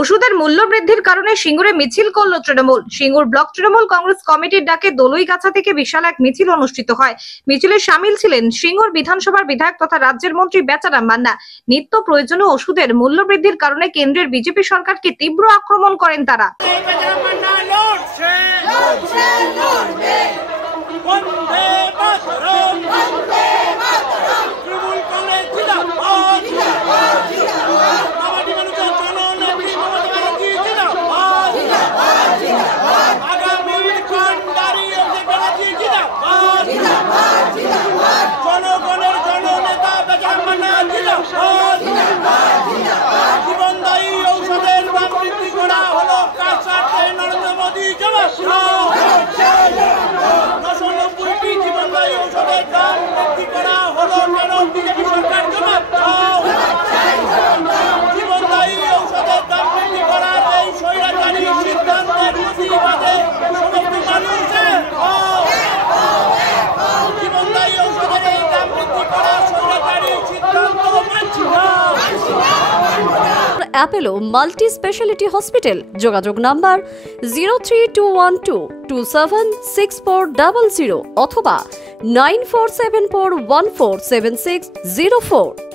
ওষুধের মূল্য বৃদ্ধির কারণে সিঙ্গুরে মিছিল করল তৃণমূল। সিঙ্গুর ব্লক তৃণমূল কংগ্রেস কমিটির ডাকে দলুইগাছা থেকে বিশাল এক মিছিল অনুষ্ঠিত হয়। মিছিলে সামিল ছিলেন সিঙ্গুর বিধানসভার বিধায়ক তথা রাজ্যের মন্ত্রী বেচারাম মান্না। নিত্য প্রয়োজনীয় ওষুধের মূল্য বৃদ্ধির কারণে কেন্দ্রের বিজেপি সরকারকে তীব্র আক্রমণ করেন তারা। জীবনদায়ী ঔষধের দাম বৃদ্ধি করা হলো, কার স্বার্থে? নরেন্দ্র মোদী জবাব। 99টি জীবনদায়ী ঔষধের দাম বৃদ্ধি করা হলো কেন? বিজেপি সরকার জবাব দাও। জীবনদায়ী ঔষধের দাম বৃদ্ধি করার এই স্বৈরাচারী সিদ্ধান্তের প্রতিবাদে সমস্ত মানুষের জীবনদায়ী ঔষধের এই দাম বৃদ্ধি করা স্বৈরাচারী সিদ্ধান্ত মানছি না। Apollo multi speciality hospital. যোগাযোগ নাম্বার 03212276400 অথবা 9474147604।